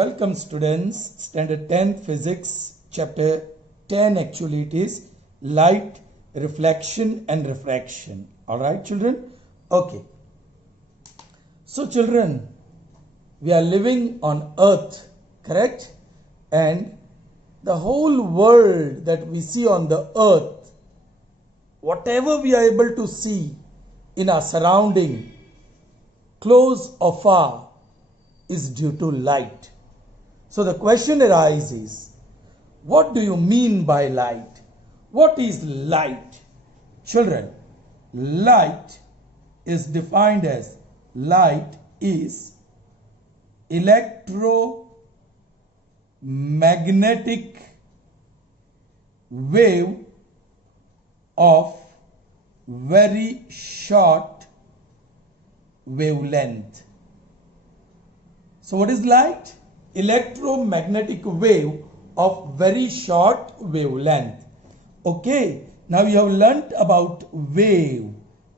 Welcome students, standard 10 physics, chapter 10 actually it is light, reflection and refraction. Alright children? Okay. So children, we are living on earth, correct? And the whole world that we see on the earth, whatever we are able to see in our surrounding, close or far, is due to light. So the question arises, what do you mean by light? What is light? Children, light is defined as light is electromagnetic wave of very short wavelength. So what is light? Electromagnetic wave of very short wavelength. Okay, now you have learnt about wave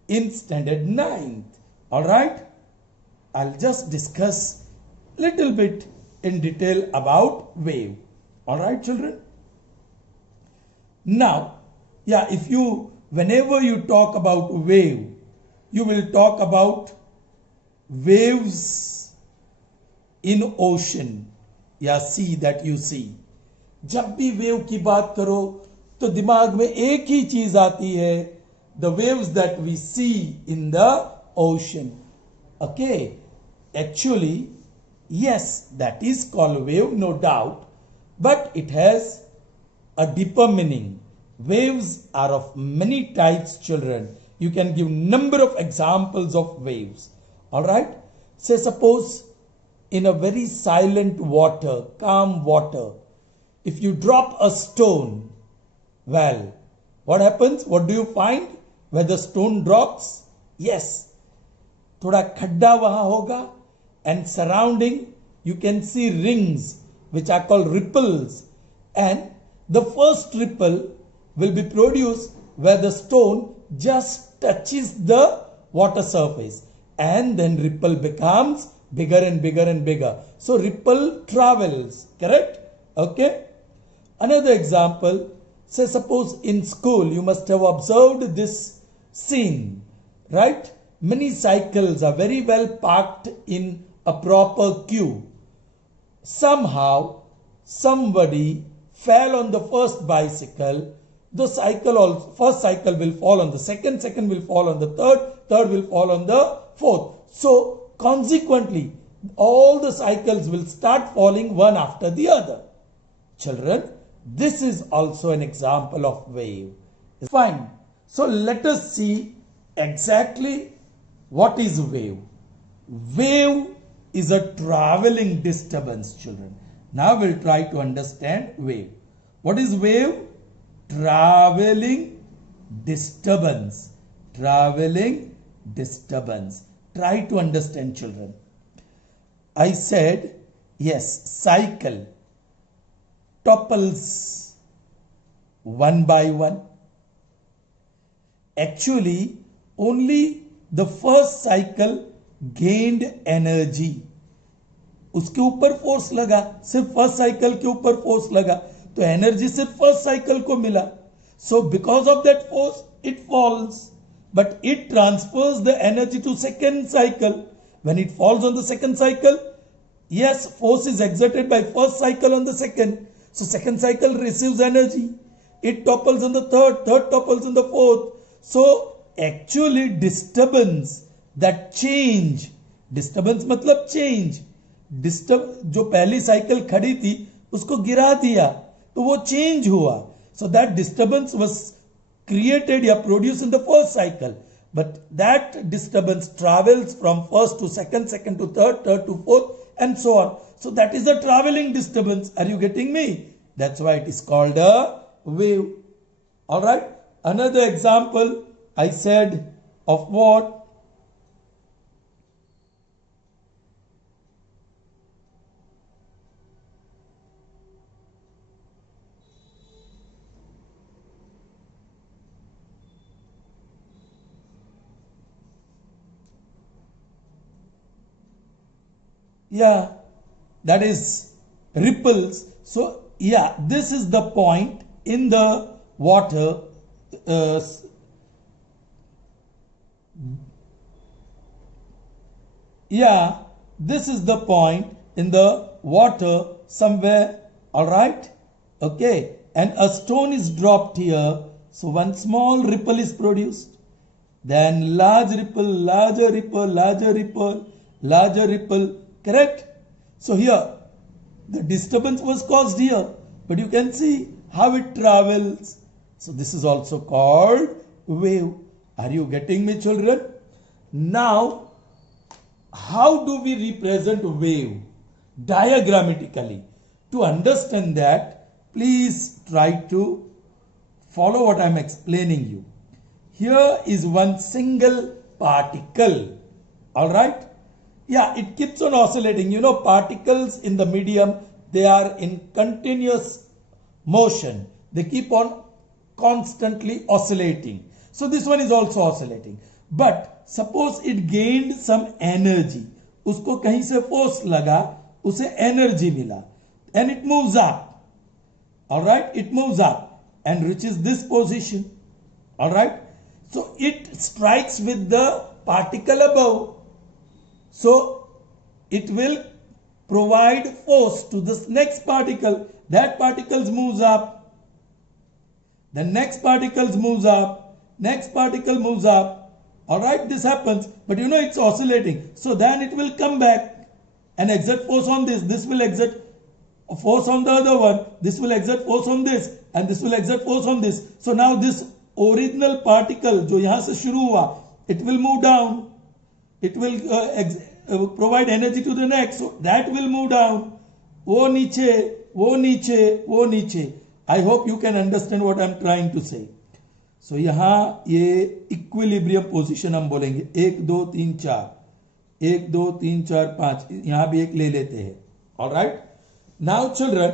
in standard 9th. Alright, I'll just discuss little bit in detail about wave. Alright children. Now, whenever you talk about wave, you will talk about waves in ocean या सी that you see. जब भी wave की बात करो तो दिमाग में एक ही चीज आती है, the waves that we see in the ocean. Okay, actually yes, that is called wave, no doubt, but it has a deeper meaning. Waves are of many types children. You can give number of examples of waves. Alright, say suppose in a very silent water, calm water, if you drop a stone, well, what happens? What do you find where the stone drops? Yes, thoda khadda wahan hoga, and surrounding you can see rings which are called ripples, and the first ripple will be produced where the stone just touches the water surface, and then ripple becomes bigger and bigger and bigger. So ripple travels, correct? Okay. Another example, say suppose in school you must have observed this scene, right? Many cycles are very well parked in a proper queue. Somehow somebody fell on the first bicycle. The first cycle will fall on the second will fall on the third will fall on the fourth. So consequently, all the cycles will start falling one after the other. Children, this is also an example of wave. Fine. So let us see exactly what is wave. Wave is a traveling disturbance, children. Now we'll try to understand wave. What is wave? Traveling disturbance. Traveling disturbance. Try to understand children. I said, yes, cycle topples one by one. Actually, only the first cycle gained energy. उसके ऊपर force लगा, सिर्फ first cycle के ऊपर force लगा, तो energy सिर्फ first cycle को मिला. So because of that force, it falls. But it transfers the energy to second cycle. When it falls on the second cycle, yes, force is exerted by first cycle on the second. So second cycle receives energy. It topples on the third topples on the fourth. So actually disturbance, that change, disturbance मतलब change. जो पहली cycle खड़ी थी उसको गिरा दिया तो वो चेंज हुआ. So that disturbance was created or produced in the first cycle, but that disturbance travels from first to second to third to fourth and so on. So that is a traveling disturbance. Are you getting me? That's why it is called a wave. Alright, another example I said of what? Yeah, that is ripples. So yeah, this is the point in the water. uh, yeah, this is the point in the water somewhere. All right, okay, and a stone is dropped here, so one small ripple is produced, then large ripple, larger ripple, larger ripple, larger ripple. Correct? So here the disturbance was caused here, but you can see how it travels. So this is also called wave. Are you getting me, children? Now, how do we represent wave diagrammatically? To understand that, please try to follow what I am explaining you. Here is one single particle. All right? Yeah, it keeps on oscillating. You know, particles in the medium, they are in continuous motion. They keep on constantly oscillating. So this one is also oscillating. But suppose it gained some energy. उसको कहीं से force लगा, उसे energy मिला. And it moves up. All right? It moves up and reaches this position. All right? So it strikes with the particle above. So it will provide force to this next particle. That particle moves up. The next particle moves up. Next particle moves up. All right, this happens. But you know it's oscillating. So then it will come back and exert force on this. This will exert force on the other one. This will exert force on this. And this will exert force on this. So now this original particle जो यहाँ से शुरू हुआ, it will move down. It will provide energy to the next. So that will move down. वो नीचे, वो नीचे, वो नीचे. I hope you can understand what I am trying to say. So यहाँ ये equilibrium position हम बोलेंगे. 1 2 3 4, 1 2 3 4 5. यहाँ भी एक ले लेते हैं. All right. Now children,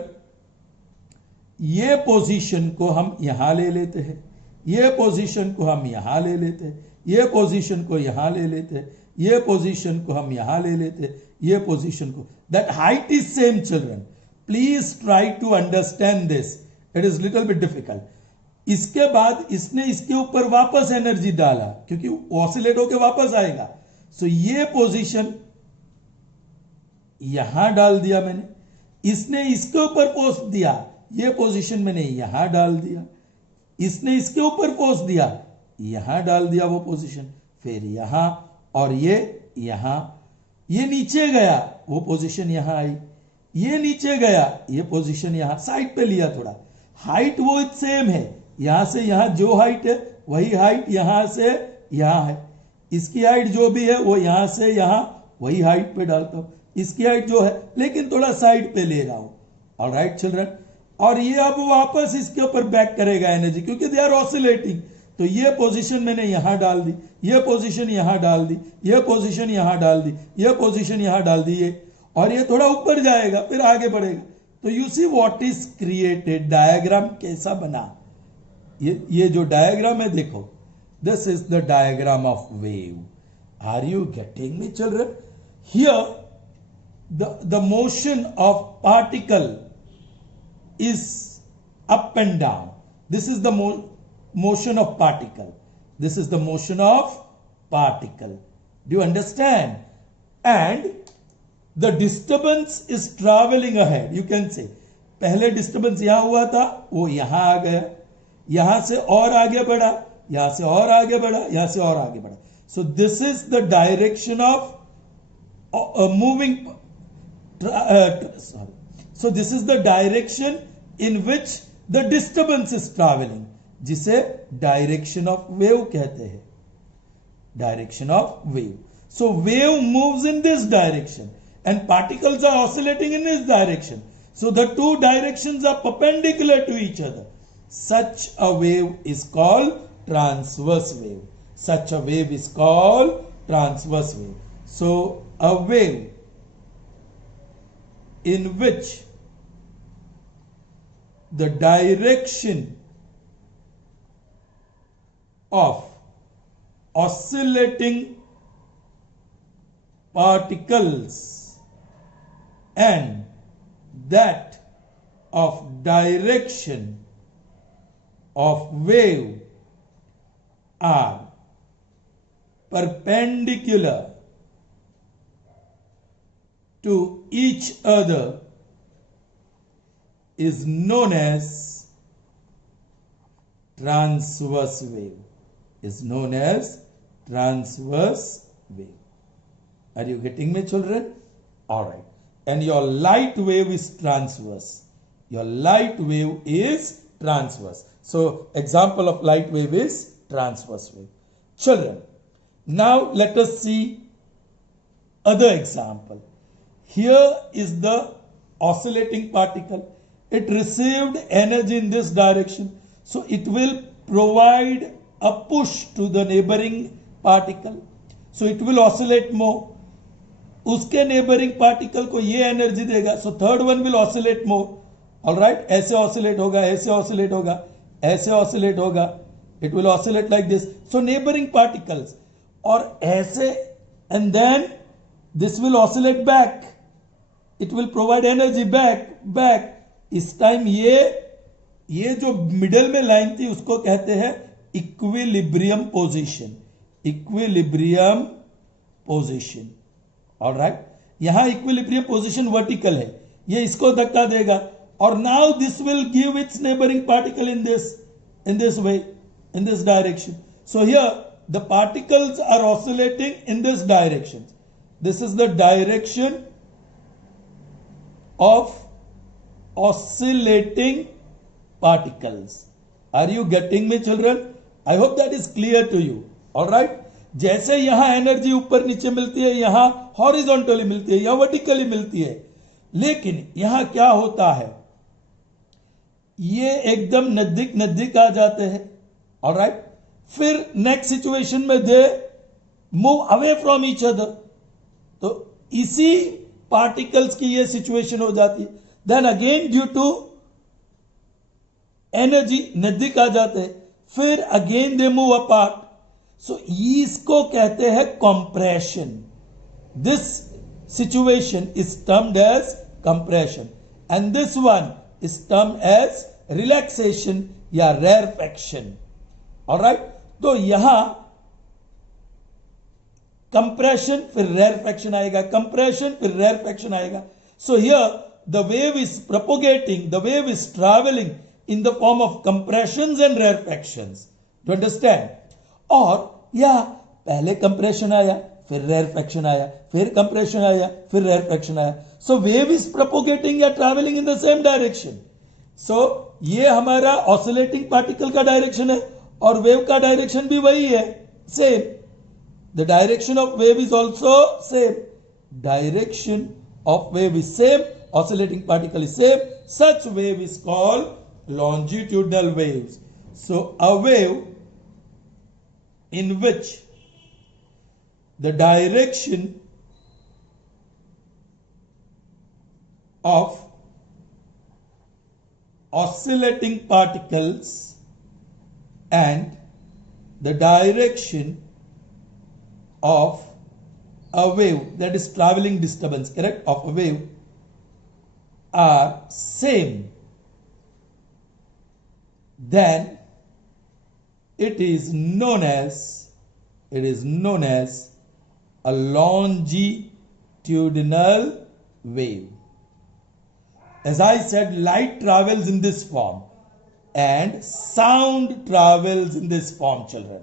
ये पोजीशन को हम यहां ले लेते हैं, ये पोजीशन को हम यहां ले लेते हैं, ये पोजीशन को यहां ले लेते हैं, ये पोजीशन को हम यहां ले लेते हैं, ये पोजीशन को. That height is same children. Please try to understand this. It is little bit difficult. इसके बाद इसने इसके ऊपर वापस एनर्जी डाला क्योंकि ऑसिलेट होके वापस आएगा. सो ये पोजीशन यहां डाल दिया मैंने, इसने इसके ऊपर फोर्स दिया, ये पोजीशन मैंने यहां डाल दिया, इसने इसके ऊपर फोर्स दिया, यहां डाल दिया वो पोजीशन, फिर यहां और ये यहां, ये नीचे गया वो पोजीशन यहां आई, ये नीचे गया ये पोजीशन यहां, साइड पे लिया थोड़ा. हाइट वो सेम है, यहां से यहां जो हाइट है वही हाइट यहां से यहां है. इसकी हाइट जो भी है वो यहां से यहां वही हाइट पे डालता हूं. इसकी हाइट जो है लेकिन थोड़ा साइड पे ले रहा हूं. Alright children. और ये अब वापस इसके ऊपर बैक करेगा एनर्जी क्योंकि दे आर ऑसिलेटिंग. तो ये पोजीशन मैंने यहां डाल दी, ये पोजीशन यहां डाल दी, ये पोजीशन यहां डाल दी, ये पोजीशन यहां डाल दी, ये और ये थोड़ा ऊपर जाएगा फिर आगे बढ़ेगा. तो you see what is created. Diagram कैसा बना. ये जो डायग्राम है देखो, this is the diagram of wave. Are you getting me children. Here the motion of particle is up and down. This is the motion of particle. This is the motion of particle. Do you understand? And the disturbance is traveling ahead. You can say पहले disturbance यहां हुआ था, वो यहां आ गया, यहां से और आगे बढ़ा, यहां से और आगे बढ़ा, यहां से और आगे बढ़ा. So this is the direction of moving. So this is the direction in which the disturbance is traveling, जिसे direction of wave कहते हैं. Direction of wave. So wave moves in this direction and particles are oscillating in this direction. So the two directions are perpendicular to each other. Such a wave is called transverse wave. Such a wave is called transverse wave. So a wave in which the direction of oscillating particles and that of direction of wave are perpendicular to each other is known as transverse wave. Is known as transverse wave. Are you getting me, children? All right. And your light wave is transverse. Your light wave is transverse. So, example of light wave is transverse wave. Children, now let us see other example. Here is the oscillating particle. It received energy in this direction. So, it will provide a push to the neighboring particle. So, it will oscillate more. उसके neighbouring particle को ये energy देगा. So third one will oscillate more. Alright, ऐसे oscillate होगा, ऐसे oscillate होगा, ऐसे oscillate होगा. It will oscillate like this. So neighbouring particles और ऐसे, and then this will oscillate back. It will provide energy back. इस टाइम ये जो मिडल में लाइन थी उसको कहते हैं equilibrium position. Equilibrium position. Alright, यहां इक्विलिब्रियम पोजीशन वर्टिकल है, ये इसको धक्का देगा और now this will give its neighbouring particle in this way, in this direction. So here the particles are oscillating in this direction. This is the direction of oscillating particles. Are you getting me, children? I hope that is clear to you. All right. जैसे यहां energy ऊपर नीचे मिलती है, यहां horizontally मिलती है या वर्टिकली मिलती है, लेकिन यहां क्या होता है, ये एकदम नजदीक आ जाते हैं. ऑलराइट, फिर नेक्स्ट सिचुएशन में they move away from each other. तो इसी पार्टिकल्स की ये सिचुएशन हो जाती है. Then again due to energy नजदीक आ जाते हैं, फिर again they move apart. So इसको कहते हैं compression. This situation is termed as compression and this one is termed as relaxation या रेरफेक्शन. ऑलराइट, तो यहां कंप्रेशन फिर रेरफेक्शन आएगा, कंप्रेशन फिर रेरफेक्शन आएगा. So here the wave is propagating, the wave is travelling in the form of compressions and rarefactions. Do you understand? और या पहले compression आया, फिर rarefaction आया, फिर compression आया, फिर rarefaction आया. So wave is propagating या traveling in the same direction. So ये हमारा oscillating particle का direction है और wave का direction भी वही है, same. The direction of wave is also same. Direction of wave is same, oscillating particle is same. Such wave is called longitudinal waves. So a wave in which the direction of oscillating particles and the direction of a wave, that is traveling disturbance, correct, of a wave are same, then it is known as a longitudinal wave. As I said, light travels in this form and sound travels in this form, children.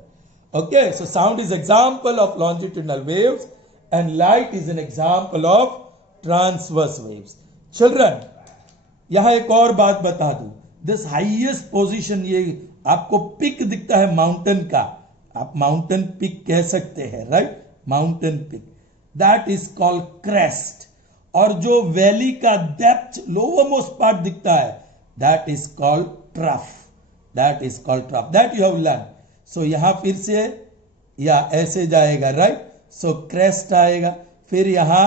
Okay, so sound is example of longitudinal waves and light is an example of transverse waves. Children, यहां एक और बात बता दूं. This highest position, ये आपको pick दिखता है माउंटेन का, आप माउंटेन पिक कह सकते हैं, right, mountain peak, that is called crest. और जो वैली का डेप्थ लोअर मोस्ट पार्ट दिखता है, that is called trough. That is called trough, that you have learn. So यहां फिर से या ऐसे जाएगा, राइट. सो क्रेस्ट आएगा, फिर यहां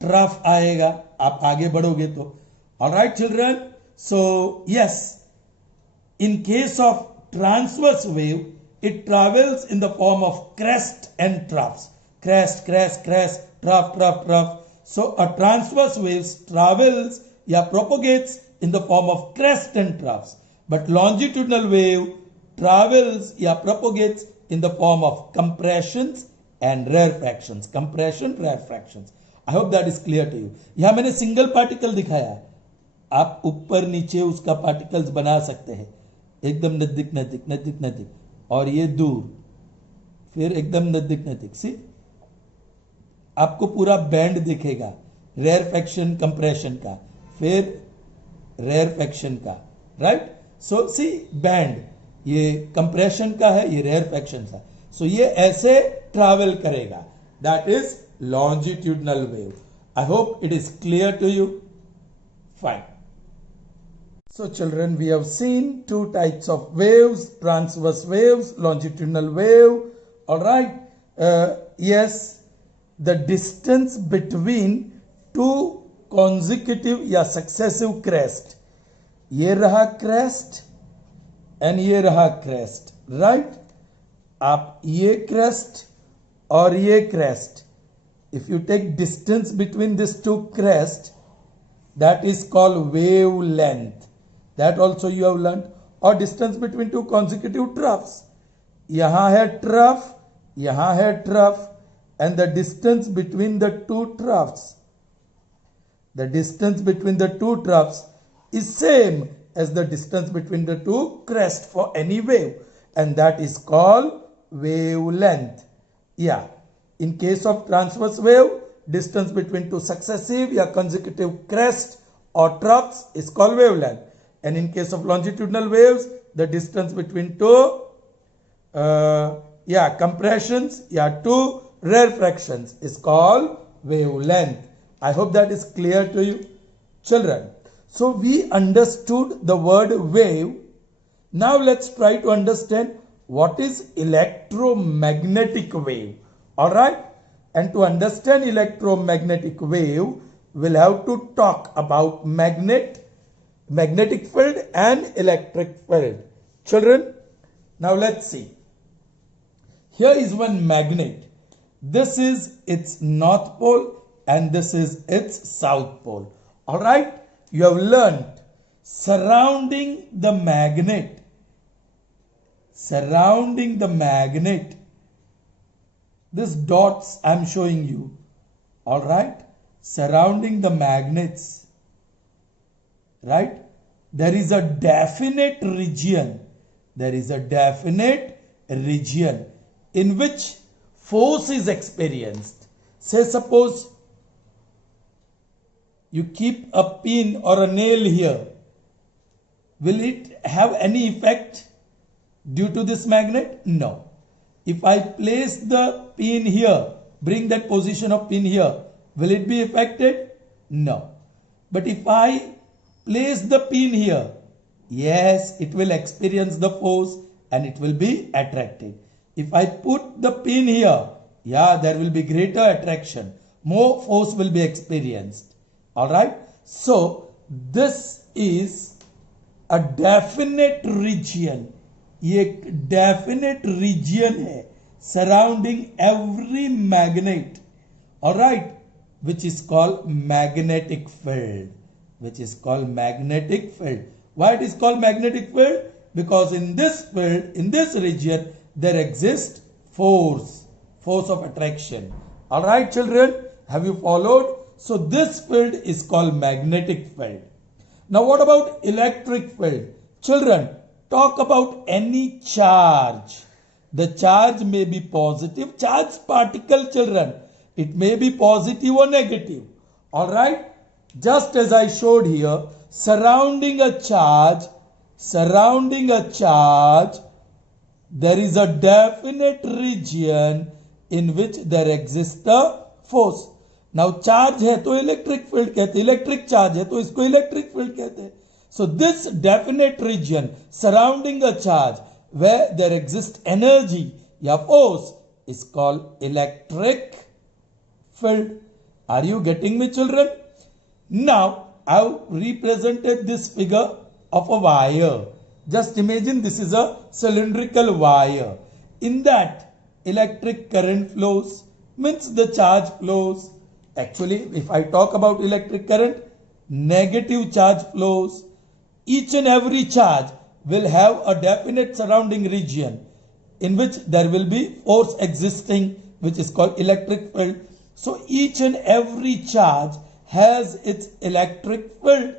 ट्रफ आएगा, आप आगे बढ़ोगे तो. Alright children, so yes, in case of transverse wave, it travels in the form of crest and troughs. Crest, trough. So a transverse wave travels या propagates in the form of crest and troughs. But longitudinal wave travels या propagates in the form of compressions and rarefactions. Compression, rarefactions. I hope that is clear to you. यहां मैंने single particle दिखाया है, आप ऊपर नीचे उसका particles बना सकते हैं, एकदम नजदीक नजदीक नजदीक नजदीक, और ये दूर, फिर एकदम नजदीक नजदीक. सी आपको पूरा बैंड दिखेगा रेयरफैक्शन कंप्रेशन का, फिर रेयरफैक्शन का, राइट. सो सी बैंड ये कंप्रेशन का है, ये रेयरफैक्शन का. सो ये ऐसे ट्रैवल करेगा. That is longitudinal wave. I hope it is clear to you. Fine. So children, we have seen two types of waves: transverse waves, longitudinal wave. All right. Yes, the distance between two consecutive या successive crest. ये रहा crest and ये रहा crest, right? आप ये crest और ये crest, if you take distance between these two crests, that is called wavelength. That also you have learned. Or distance between two consecutive troughs. यहाँ है trough, यहाँ है trough, and the distance between the two troughs, the distance between the two troughs is same as the distance between the two crests for any wave, and that is called wavelength. Yeah. In case of transverse wave, distance between two successive या consecutive crest or troughs is called wavelength. And in case of longitudinal waves, the distance between two compressions two rarefactions is called wavelength. I hope that is clear to you, children. So we understood the word wave. Now let's try to understand what is electromagnetic wave. All right, and to understand electromagnetic wave, we'll have to talk about magnetic field and electric field. Children, now let's see. Here is one magnet. This is its north pole and this is its south pole. All right, you have learned surrounding the magnet. These dots I am showing you, all right, surrounding the magnets, right, there is a definite region in which force is experienced. Say suppose you keep a pin or a nail here, will it have any effect due to this magnet? No. If I place the pin here, bring that position of pin here, will it be affected? No. But if I place the pin here, yes, it will experience the force and it will be attracted. If I put the pin here, there will be greater attraction. More force will be experienced. All right. So this is a definite region. ये एक definite reason है surrounding every magnet, alright, which is called magnetic field. Why it is called magnetic field? Because in this field, in this region, there exists force of attraction. All right, children, have you followed? So this field is called magnetic field. Now what about electric field? Children, talk about any charge. The charge may be positive, charge particle, children. It may be positive or negative. All right. Just as I showed here, surrounding a charge, there is a definite region in which there exists a force. Now charge है तो electric field कहते हैं, electric charge है तो इसको electric field कहते हैं. So this definite region surrounding a charge where there exists energy या force is called electric field. Are you getting me, children? Now I have represented this figure of a wire. Just imagine this is a cylindrical wire. In that electric current flows, means the charge flows. Actually, if I talk about electric current, negative charge flows. Each and every charge will have a definite surrounding region in which there will be force existing, which is called electric field. So each and every charge has its electric field.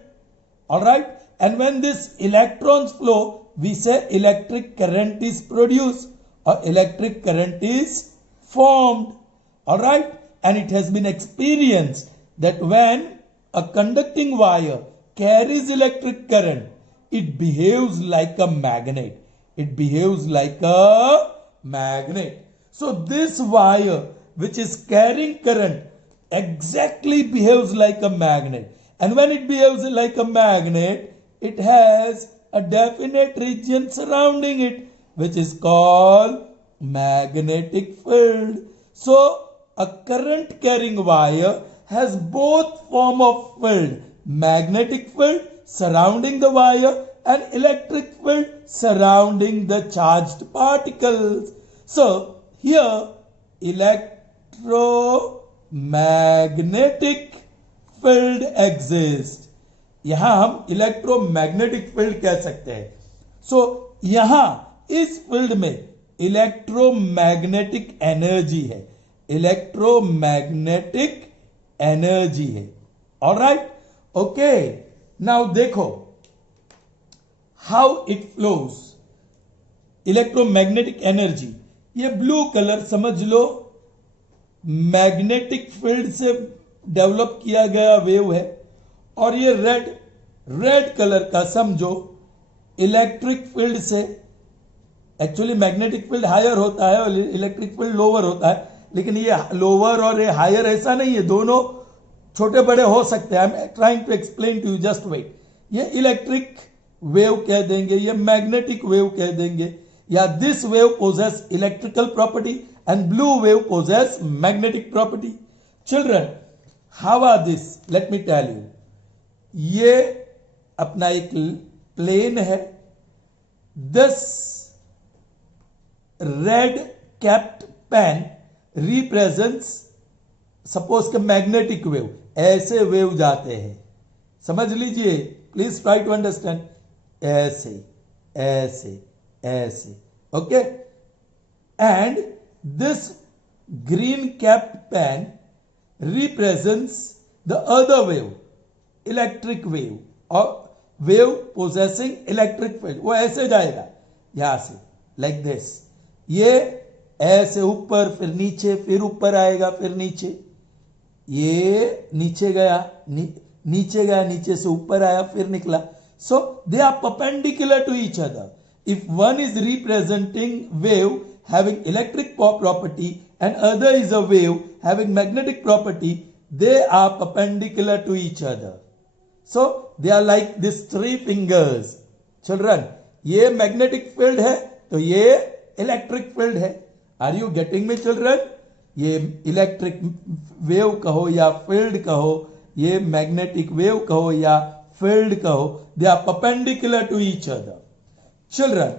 Alright? And when this electrons flow, we say electric current is produced or electric current is formed. Alright? And it has been experienced that when a conducting wire carries electric current, it behaves like a magnet. It behaves like a magnet. So this wire which is carrying current exactly behaves like a magnet. And when it behaves like a magnet, it has a definite region surrounding it, which is called magnetic field. So a current carrying wire has both form of field, magnetic field surrounding the wire and electric field surrounding the charged particles. So here electromagnetic field exists. यहां हम electromagnetic field कह सकते हैं. सो यहां इस field में electromagnetic energy है. Electromagnetic energy है. Alright, okay. नाउ देखो how it flows. Electromagnetic energy, ये ब्लू कलर समझ लो मैग्नेटिक फील्ड से डेवलप किया गया वेव है, और ये रेड कलर का समझो इलेक्ट्रिक फील्ड से. एक्चुअली मैग्नेटिक फील्ड हायर होता है और इलेक्ट्रिक फील्ड लोअर होता है, लेकिन ये लोअर और ये हायर ऐसा नहीं है, दोनों छोटे बड़े हो सकते हैं. I am trying to explain to you, just wait. ये इलेक्ट्रिक वेव कह देंगे, ये मैग्नेटिक वेव कह देंगे, या this wave possesses electrical property and blue wave possesses magnetic property. Children, how are this? Let me tell you. ये अपना एक प्लेन है. This red capped pen represents suppose के मैग्नेटिक वेव. ऐसे वेव जाते हैं, समझ लीजिए, प्लीज ट्राई टू अंडरस्टैंड. ऐसे ऐसे ऐसे, okay. And this green capped pen represents the other wave, electric wave, और वेव पोजेसिंग इलेक्ट्रिक फील्ड. वो ऐसे जाएगा यहां से, लाइक दिस. ये ऐसे ऊपर, फिर नीचे, फिर ऊपर आएगा, फिर नीचे. ये नीचे गया, नीचे गया, नीचे से ऊपर आया, फिर निकला. So they are perpendicular to each other. If one is representing wave having electric property and other is a wave having magnetic property, they are perpendicular to each other. So they are like these three fingers. Children, ये magnetic field है तो ये electric field है. Are you getting me, children? ये electric wave कहो या field कहो, ये magnetic wave कहो या field कहो, they are perpendicular to each other. Children,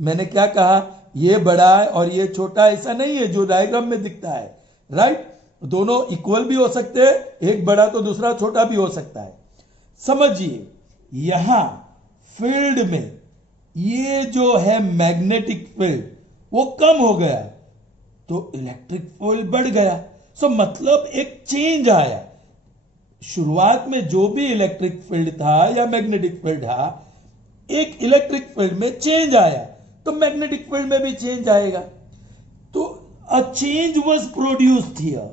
मैंने क्या कहा? ये बड़ा है और ये छोटा, ऐसा नहीं है जो डायग्राम में दिखता है, राइट? दोनों इक्वल भी हो सकते हैं, एक बड़ा तो दूसरा छोटा भी हो सकता है. समझिए, यहां फील्ड में ये जो है मैग्नेटिक फील्ड वो कम हो गया तो इलेक्ट्रिक फील्ड बढ़ गया. सो मतलब एक चेंज आया. शुरुआत में जो भी इलेक्ट्रिक फील्ड था या मैग्नेटिक फील्ड था, एक इलेक्ट्रिक फील्ड में चेंज आया तो मैग्नेटिक फील्ड में भी चेंज आएगा. तो a change was produced here.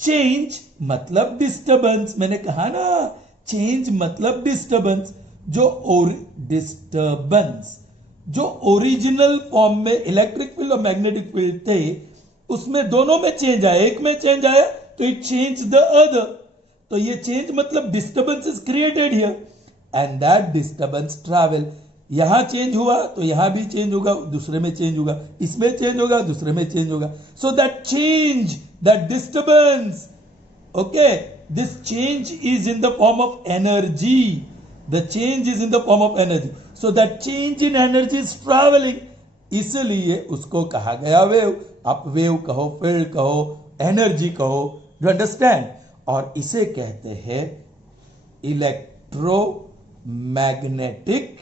Change मतलब डिस्टर्बेंस. मैंने कहा ना, चेंज मतलब डिस्टर्बेंस. डिस्टर्बेंस जो ओरिजिनल फॉर्म में इलेक्ट्रिक फील्ड और मैग्नेटिक फील्ड थे, उसमें दोनों में चेंज आया. एक में चेंज आया तो इट चेंज द अदर. तो ये चेंज मतलब disturbance is created here and that disturbance travel. यहां चेंज हुआ तो यहां भी चेंज होगा, दूसरे में चेंज होगा, इसमें चेंज होगा, दूसरे में चेंज होगा. So that change, that disturbance, okay, this change is in the form of energy. The change is in the form of energy. So that change in energy is travelling, इसलिए उसको कहा गया wave. आप wave कहो, field कहो, energy कहो, you understand. और इसे कहते हैं electromagnetic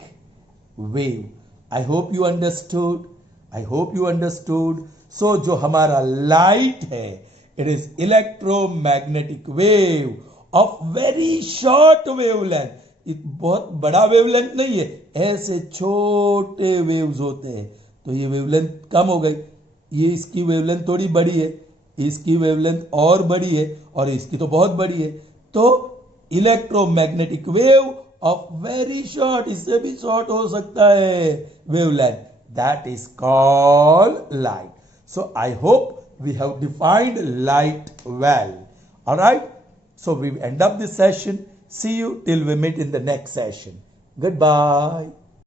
wave. I hope you understood. I hope you understood. So जो हमारा light है, it is electromagnetic wave of very short wavelength. एक बहुत बड़ा वेवलेंथ नहीं है, ऐसे छोटे वेव्स होते हैं. तो ये वेवलेंथ कम हो गई, ये इसकी वेवलेंथ थोड़ी बड़ी है, इसकी वेवलेंथ और बड़ी है, और इसकी तो बहुत बड़ी है. तो electromagnetic wave of very short, इससे भी शॉर्ट हो सकता है wavelength, that is called light. So I hope we have defined light well. All right, so we end up this session. See you till we meet in the next session. Goodbye.